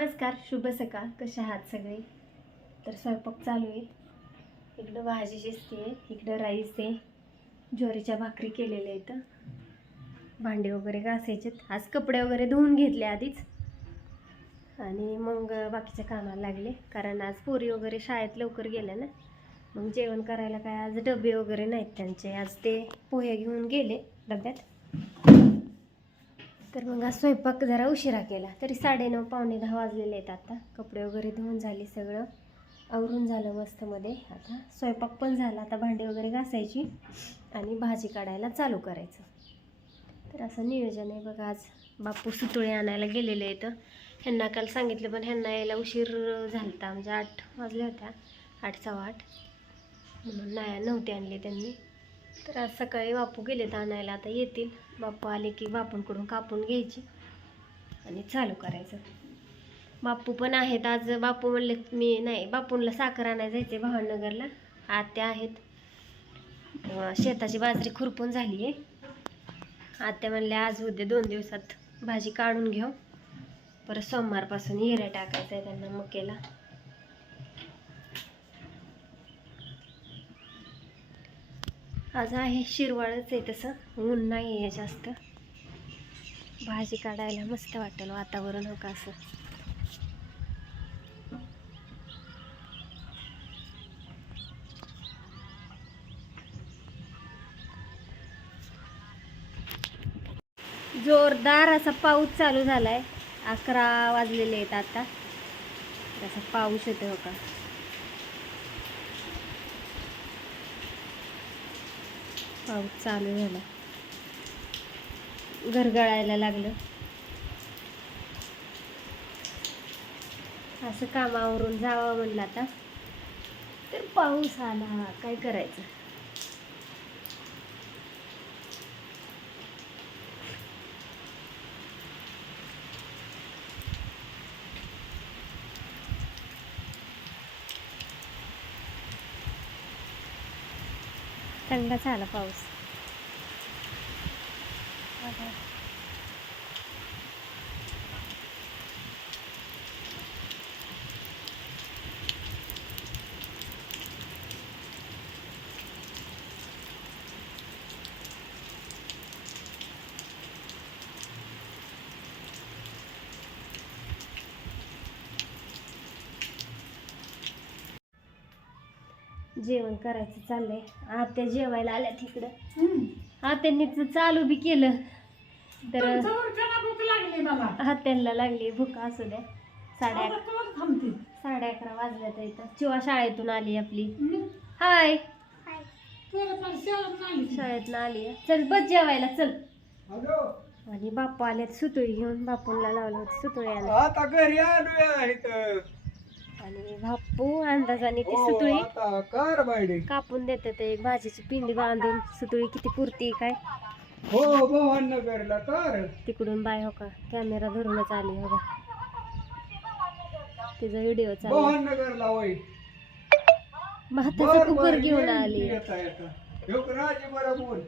नमस्कार शुभ सकाळ. कशा आहात सगळे? तर स्वयंपाक चालू आहे. इकडं भाजी शिजते आहे इकडं राईस आहे ज्वारीच्या भाकरी केलेल्या आहेत. भांडे वगैरे घासायचेत. आज कपडे वगैरे धुवून घेतले आधीच. आणि मग बाकीच्या कामाला लागले. कारण आज पोरी वगैरे शाळेत लवकर गेल्या ना. मग जेवण करायला काय आज डबे वगैरे नाहीत त्यांचे. आज ते पोहे घेऊन गेले डब्यात. तर मग आज स्वयंपाक जरा उशिरा केला. तरी साडेनऊ पावणे दहा वाजलेले आहेत आता. कपडे वगैरे धुवून झाले सगळं. आवरून झालं मस्तमध्ये. आता स्वयंपाक पण झाला. आता भांडी वगैरे घासायची आणि भाजी काढायला चालू करायचं. तर असं नियोजन आहे बघा. आज बापू सुतुळे आणायला गेलेले आहेत. ह्यांना काल सांगितलं पण ह्यांना यायला उशीर झालता. म्हणजे आठ वाजल्या होत्या. आठ सव्वा आठ. म्हणून नाही नव्हते आणले त्यांनी. तर आज सकाळी बापू गेलेत आणायला. आता येतील. बापू आले की बापूंकडून कापून घ्यायची आणि चालू करायचं. बापू पण आहेत. आज बापू म्हणले मी नाही बापूंला साखर आणायला जायचे भावनगरला. आत्या आहेत. शेताची बाजरी खुरपून झाली आहे आत्या म्हणले आज उद्या दोन दिवसात भाजी काढून घेऊ. परत सोमवारपासून हिऱ्या टाकायचं आहे त्यांना मकेला. आज आहे शिरवाळच आहे तसं. ऊन नाही आहे जास्त. भाजी काढायला मस्त वाटेल वातावरण हो का असं? जोरदार असा पाऊस चालू झालाय. अकरा वाजलेले आहेत आता. असा पाऊस येतो हो का? पाऊस चालू झाला. गरगळायला लागलं. असं कामावरून जावं म्हणलं आता. तर पाऊस आला. काय करायचं? थंड झाला पाऊस. जेवण करायचं चाललंय. आत्या जेवायला आल्या तिकडं. आत्यांनी तर चालू बी केलं. तर भूक लागली मला. आत्यांना लागली भूक असू द्या. साडे अक- कवर थांबते. साडे अकरा वाजल्या तर इथं. चिवा शाळेतून आली आपली. हाय. शाळेतनं आली. आहे. चल बस जेवायला चल. आणि बाप्पा आल्यात सुतुळी घेऊन. बापूला लावलं होतं सुतुळी आता घरी आलोया इथं. आणि बापू अंदाजाने ती हो, सुतुळी आता कर बायडे. कापून देतात एक भाजीची पिंडी बांधून. सुतुळी किती पुरती काय? हो भवान नगरला कर. तिकडून बाय हो का? कॅमेरा धरूनच आली हो का तिचा व्हिडिओ चालू भवान नगरला होय. भाताचा बर, कुकर बर, घेऊन आली. येता, येता. ह्यो का राजी बरं बोल.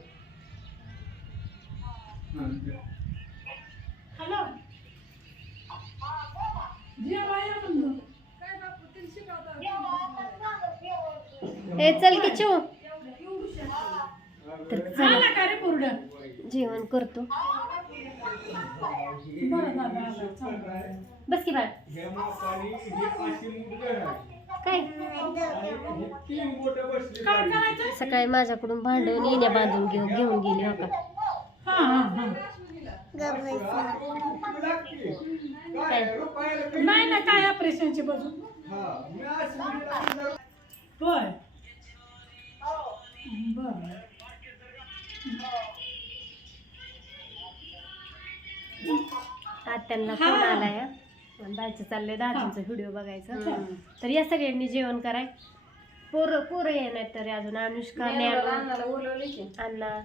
हॅलो. म्हणलं ए चल की चिव तर चला आला का रे पुरड जेवण करतो बरं आलं. बस की बाळ हे मापानी, हे. काय आणि हे तीन बोटं बसली काय गाडीत. करायचं सकाळी माझ्याकडून भांडवून येण्या बांधून घेऊन घेऊन गेली हो का हा हा हा लागते? काय, रुपयाला? नाही ना काय ऑपरेशनची बाजू हा, मी आज मुलीला जर- होय बर आत्यांना हा. फोन आलाय जायचं चाललंय दादींचा व्हिडिओ बघायचं. तर या सगळ्यांनी जेवण कराय. पोरं पोरं येणार तर अजून अनुष्का अण्णा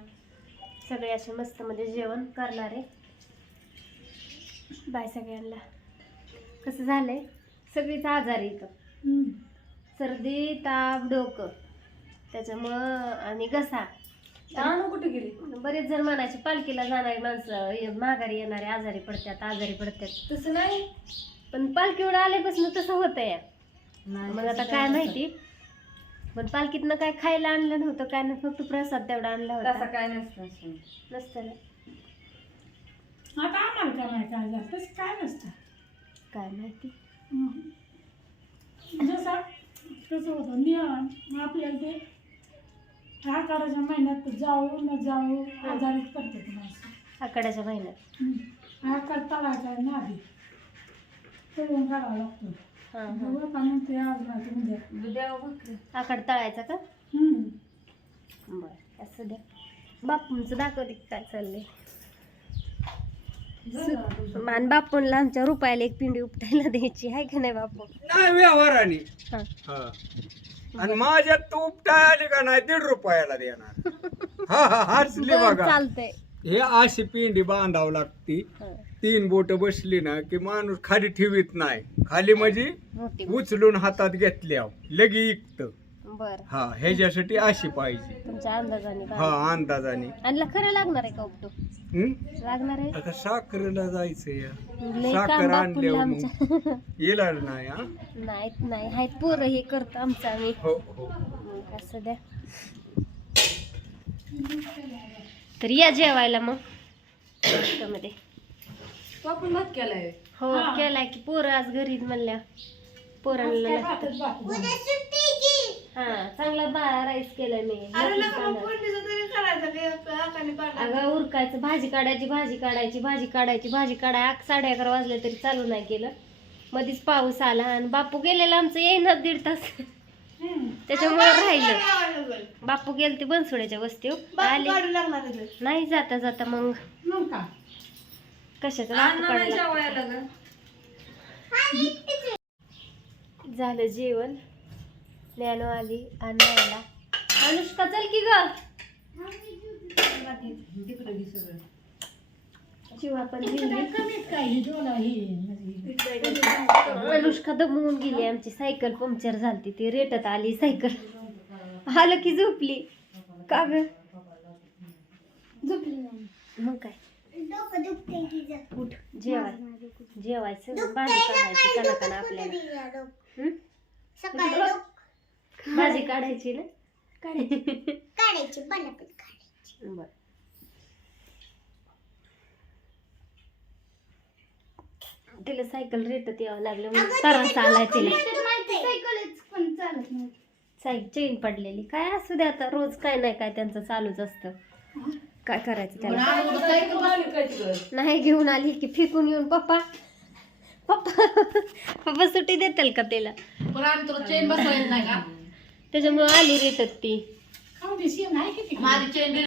सगळे असे मस्त मध्ये जेवण करणार आहे. बाय सगळ्यांना. कसं झालंय? सगळीच आजारी हम्म. सर्दी ताप डोकं. त्याच्यामुळं आणि घसा. आणू कुठे गेली? बरेच जण म्हणायचे पालखीला जाणारी माणसं हे माघारी येणारे आजारी पडतात आजारी पडतात. तसं नाही. पण पालखीवर आल्यापासून तसं होतं या मग आता काय माहिती? पण पालखीतनं काय खायला आणलं नव्हतं काय नाही फक्त प्रसाद तेवढा आणला तसं होता काय नसतं नसतं ना. आता आम्हाला काय माहिती झालं तसं काय नसतं. काय माहिती? हम्म. जसं कसं होतं. नियम आपल्याला ते आकाराच्या महिन्यात जाऊ न जाऊ आजारीच करतात माणसं आकड्याच्या महिन्यात. आकार तळायचा आहे ना आधी. तळून काढावा लागतो. हां हां. म्हणते आज नाही म्हणजे आकड तळायचा का? हम्म. बर असं द्या. बापूंचं दाखवते काय चाललंय. मान बापूंला आमच्या रुपयाला एक पिंडी उपटायला द्यायची आहे का नाही बापू? नाही व्यवहाराने. हा. हा. आणि माझ्यात तू उपटाय आली का नाही दीड रुपयाला देणार. हा हा हसली बरं, बघा. चालतंय. हे अशी पिंडी बांधावं लागती. हा, तीन बोट बसली ना की माणूस खाली ठेवीत नाही. खाली म्हणजे मोठी उचलून हातात घेतल्या लगी इकत. बर. हा ह्याच्यासाठी अशी पाहिजे. तुमच्या अंदाजाने हा. अंदाजाने. आणि ला खरं लागणार आहे का उपटू हं? लागणार आहे? आता साखरेला जायचं या. लय साखर आणल्यावर मग येणार नाही हा? नाही नाही. आहेत पोरं हे करतो आमचं आम्ही. हो हो. मग असं द्या. तर या जेवायला मग. मध्ये तो आपण भात केलाय. हो. केलाय की पोरं आज घरी म्हणल्या पोरांना लागतं. हा चांगला बा राईस केलाय मी. अगं उरकायचं. भाजी काढायची भाजी काढायची भाजी काढायची भाजी काढाय अक साडे अकरा वाजले तरी चालू नाही केलं. मधीच पाऊस आला आणि बापू गेलेला आमचं येईनाच दीड तास. हम्म. त्याच्यामुळे राहिलं. बापू गेले ते बनसोड्याच्या वस्तीवर आले. नाही जाता जाता मग. मग का? कशाचं बापू अण्णा काढायला जेवायला ग. झालं जेवण. ज्ञानो आली आणि आला. अनुष्का चल की ग. तिकडे घे सगळं शिवा पण इथं जेवली काय? कमीत काय डोला म्हणजे अनुष्का दमवून गेली आमची सायकल पंक्चर झालती ती रेटत आली सायकल. आलं की झोपली. का ग? मग काय? उठ जेवाय. जेवायचं. काढायची कना आपल्याला. हं? भाजी काढायची ना? काढायची. बर. तिला सायकल रेटत यावं लागलं म्हणून तरास आलाय तिला. सायकल चेन पडलेली. काय असू दे आता रोज काय नाही काय त्यांचं चालूच असतं. काय करायचं त्याला? नाही घेऊन आली की फेकून येऊन पप्पा. पप्पा पप्पा सुट्टी देतील का तिला चेन बसवायला नाही का? त्याच्यामुळे आली रेटत ती खाऊ दे शेण आहे किती माझी चेन